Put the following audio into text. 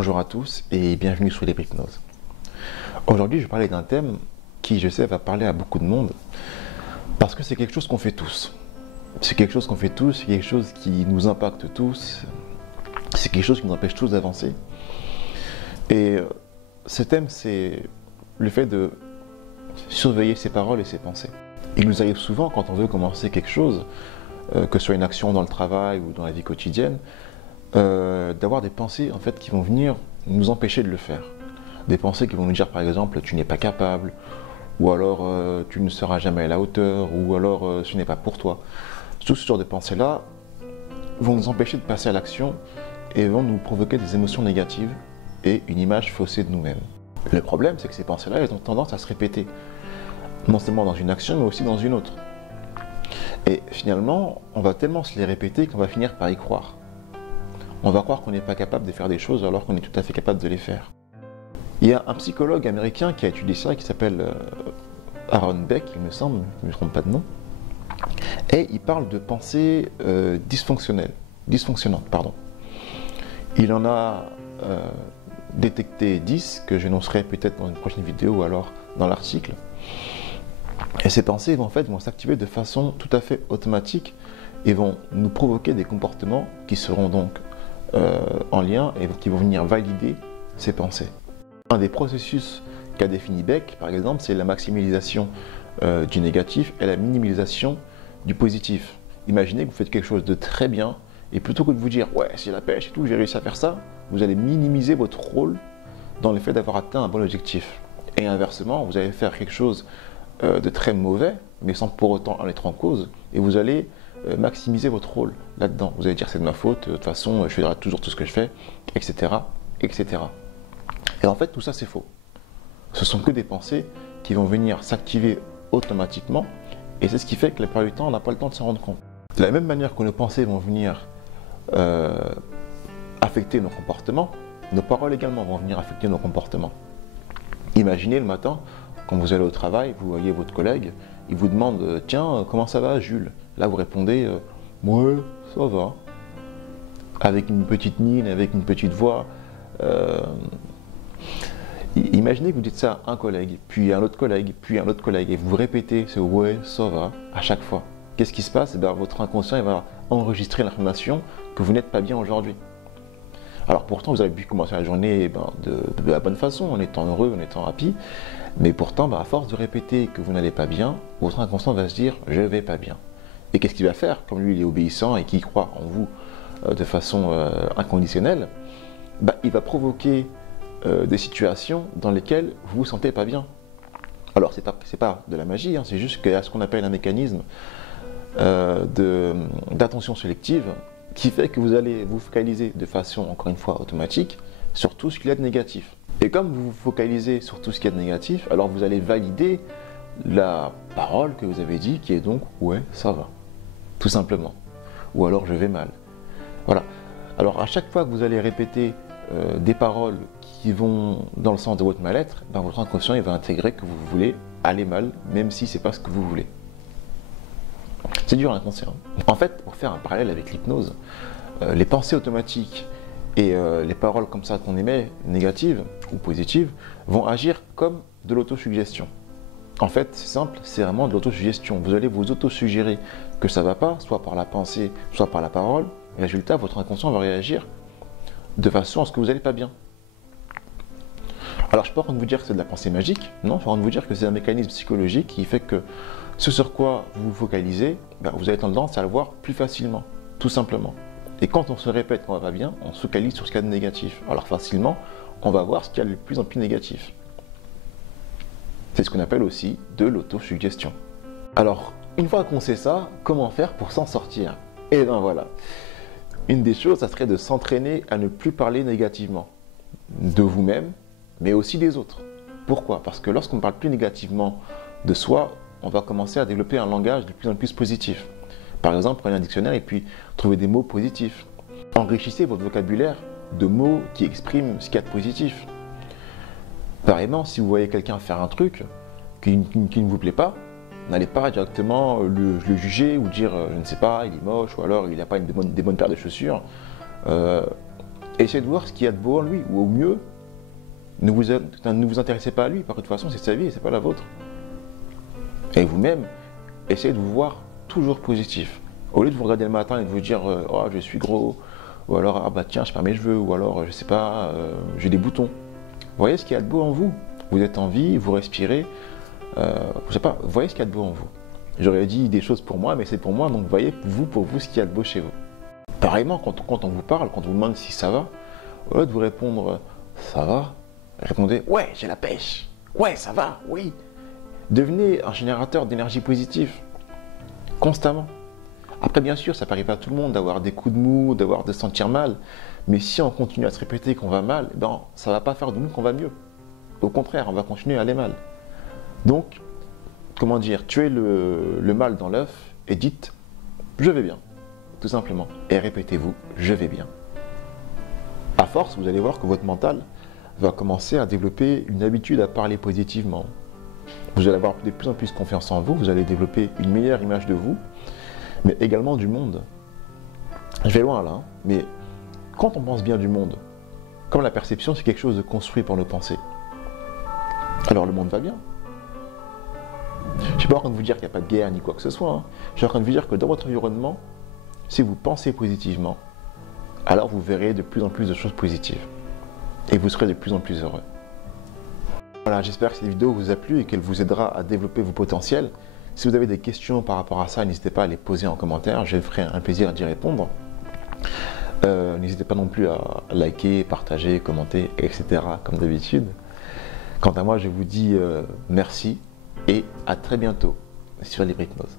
Bonjour à tous et bienvenue sur l'hypnose. Aujourd'hui, je vais parler d'un thème qui, je sais, va parler à beaucoup de monde parce que c'est quelque chose qu'on fait tous. C'est quelque chose qu'on fait tous, c'est quelque chose qui nous impacte tous, c'est quelque chose qui nous empêche tous d'avancer. Et ce thème, c'est le fait de surveiller ses paroles et ses pensées. Il nous arrive souvent, quand on veut commencer quelque chose, que ce soit une action dans le travail ou dans la vie quotidienne, d'avoir des pensées en fait qui vont venir nous empêcher de le faire. Des pensées qui vont nous dire par exemple tu n'es pas capable, ou alors tu ne seras jamais à la hauteur, ou alors ce n'est pas pour toi. Tout ce genre de pensées là vont nous empêcher de passer à l'action et vont nous provoquer des émotions négatives et une image faussée de nous-mêmes. Le problème, c'est que ces pensées là elles ont tendance à se répéter, non seulement dans une action mais aussi dans une autre. Et finalement on va tellement se les répéter qu'on va finir par y croire. On va croire qu'on n'est pas capable de faire des choses alors qu'on est tout à fait capable de les faire. Il y a un psychologue américain qui a étudié ça, qui s'appelle Aaron Beck, il me semble, je ne me trompe pas de nom, et il parle de pensées dysfonctionnantes. Il en a détecté 10, que j'énoncerai peut-être dans une prochaine vidéo ou alors dans l'article. Et ces pensées vont s'activer de façon tout à fait automatique et vont nous provoquer des comportements qui seront donc en lien et qui vont venir valider ces pensées. Un des processus qu'a défini Beck, par exemple, c'est la maximisation du négatif et la minimisation du positif. Imaginez que vous faites quelque chose de très bien et plutôt que de vous dire « ouais, c'est la pêche et tout, j'ai réussi à faire ça », vous allez minimiser votre rôle dans le fait d'avoir atteint un bon objectif. Et inversement, vous allez faire quelque chose de très mauvais, mais sans pour autant en être en cause, et vous allez maximiser votre rôle là-dedans. Vous allez dire c'est de ma faute, de toute façon je ferai toujours tout ce que je fais, etc. etc. Et en fait tout ça c'est faux. Ce sont que des pensées qui vont venir s'activer automatiquement et c'est ce qui fait que la plupart du temps on n'a pas le temps de s'en rendre compte. De la même manière que nos pensées vont venir affecter nos comportements, nos paroles également vont venir affecter nos comportements. Imaginez le matin, quand vous allez au travail, vous voyez votre collègue, il vous demande « Tiens, comment ça va Jules ?» Là vous répondez « Ouais, ça va », avec une petite mine, avec une petite voix. Imaginez que vous dites ça à un collègue, puis à un autre collègue, puis à un autre collègue, et vous répétez ce « ouais, ça va » à chaque fois. Qu'est-ce qui se passe? Votre inconscient il va enregistrer l'information que vous n'êtes pas bien aujourd'hui. Alors pourtant vous avez pu commencer la journée de la bonne façon, en étant heureux, en étant happy, mais pourtant à force de répéter que vous n'allez pas bien, votre inconscient va se dire « je vais pas bien ». Et qu'est-ce qu'il va faire? Comme lui il est obéissant et qu'il croit en vous de façon inconditionnelle, il va provoquer des situations dans lesquelles vous vous sentez pas bien. Alors c'est pas de la magie, c'est juste qu'il y a ce qu'on appelle un mécanisme d'attention sélective qui fait que vous allez vous focaliser de façon, encore une fois, automatique sur tout ce qu'il y a de négatif. Et comme vous vous focalisez sur tout ce qu'il y a de négatif, alors vous allez valider la parole que vous avez dit qui est donc « ouais, ça va ». Tout simplement. Ou alors « je vais mal ». Voilà. Alors à chaque fois que vous allez répéter des paroles qui vont dans le sens de votre mal-être, votre inconscient il va intégrer que vous voulez aller mal, même si c'est pas ce que vous voulez. C'est dur l'inconscient. En fait, pour faire un parallèle avec l'hypnose, les pensées automatiques et les paroles comme ça qu'on émet, négatives ou positives, vont agir comme de l'autosuggestion. En fait, c'est simple, c'est vraiment de l'autosuggestion. Vous allez vous autosuggérer que ça ne va pas, soit par la pensée, soit par la parole. Et résultat, votre inconscient va réagir de façon à ce que vous n'allez pas bien. Alors, je ne suis pas en train de vous dire que c'est de la pensée magique, non, je suis en train de vous dire que c'est un mécanisme psychologique qui fait que ce sur quoi vous vous focalisez, vous avez tendance à le voir plus facilement, tout simplement. Et quand on se répète qu'on va pas bien, on se focalise sur ce qu'il y a de négatif. Alors facilement, on va voir ce qu'il y a de plus en plus négatif. C'est ce qu'on appelle aussi de l'autosuggestion. Alors, une fois qu'on sait ça, comment faire pour s'en sortir? Et bien voilà. Une des choses, ça serait de s'entraîner à ne plus parler négativement de vous-même, mais aussi des autres. Pourquoi? Parce que lorsqu'on ne parle plus négativement de soi, on va commencer à développer un langage de plus en plus positif. Par exemple, prenez un dictionnaire et puis trouvez des mots positifs. Enrichissez votre vocabulaire de mots qui expriment ce qu'il y a de positif. Pareillement, si vous voyez quelqu'un faire un truc qui ne vous plaît pas, n'allez pas directement le juger ou dire je ne sais pas, il est moche ou alors il n'a pas des bonnes paires de chaussures. Essayez de voir ce qu'il y a de beau en lui, ou au mieux, ne vous intéressez pas à lui, parce que de toute façon, c'est sa vie et c'est pas la vôtre. Et vous-même, essayez de vous voir toujours positif. Au lieu de vous regarder le matin et de vous dire oh, je suis gros, ou alors ah bah tiens, je perds mes cheveux, ou alors je sais pas, j'ai des boutons. Voyez ce qu'il y a de beau en vous. Vous êtes en vie, vous respirez. Je sais pas, voyez ce qu'il y a de beau en vous. J'aurais dit des choses pour moi, mais c'est pour moi, donc voyez vous pour vous ce qu'il y a de beau chez vous. Pareillement, quand on vous parle, quand on vous demande si ça va, au lieu de vous répondre ça va, répondez ouais, j'ai la pêche. Ouais, ça va, oui. Devenez un générateur d'énergie positive, constamment. Après, bien sûr, ça peut arriver à tout le monde d'avoir des coups de mou, de se sentir mal, mais si on continue à se répéter qu'on va mal, ben, ça ne va pas faire de nous qu'on va mieux. Au contraire, on va continuer à aller mal. Donc, comment dire, tuez le mal dans l'œuf et dites « je vais bien », tout simplement. Et répétez-vous « je vais bien ». À force, vous allez voir que votre mental va commencer à développer une habitude à parler positivement. Vous allez avoir de plus en plus confiance en vous, vous allez développer une meilleure image de vous, mais également du monde. Je vais loin là, hein, mais quand on pense bien du monde, comme la perception c'est quelque chose de construit par nos pensées, alors le monde va bien. Je ne suis pas en train de vous dire qu'il n'y a pas de guerre ni quoi que ce soit, hein. Je suis en train de vous dire que dans votre environnement, si vous pensez positivement, alors vous verrez de plus en plus de choses positives. Et vous serez de plus en plus heureux. Voilà, j'espère que cette vidéo vous a plu et qu'elle vous aidera à développer vos potentiels. Si vous avez des questions par rapport à ça, n'hésitez pas à les poser en commentaire, je ferai un plaisir d'y répondre. N'hésitez pas non plus à liker, partager, commenter, etc. comme d'habitude. Quant à moi, je vous dis merci et à très bientôt sur Libre Hypnose.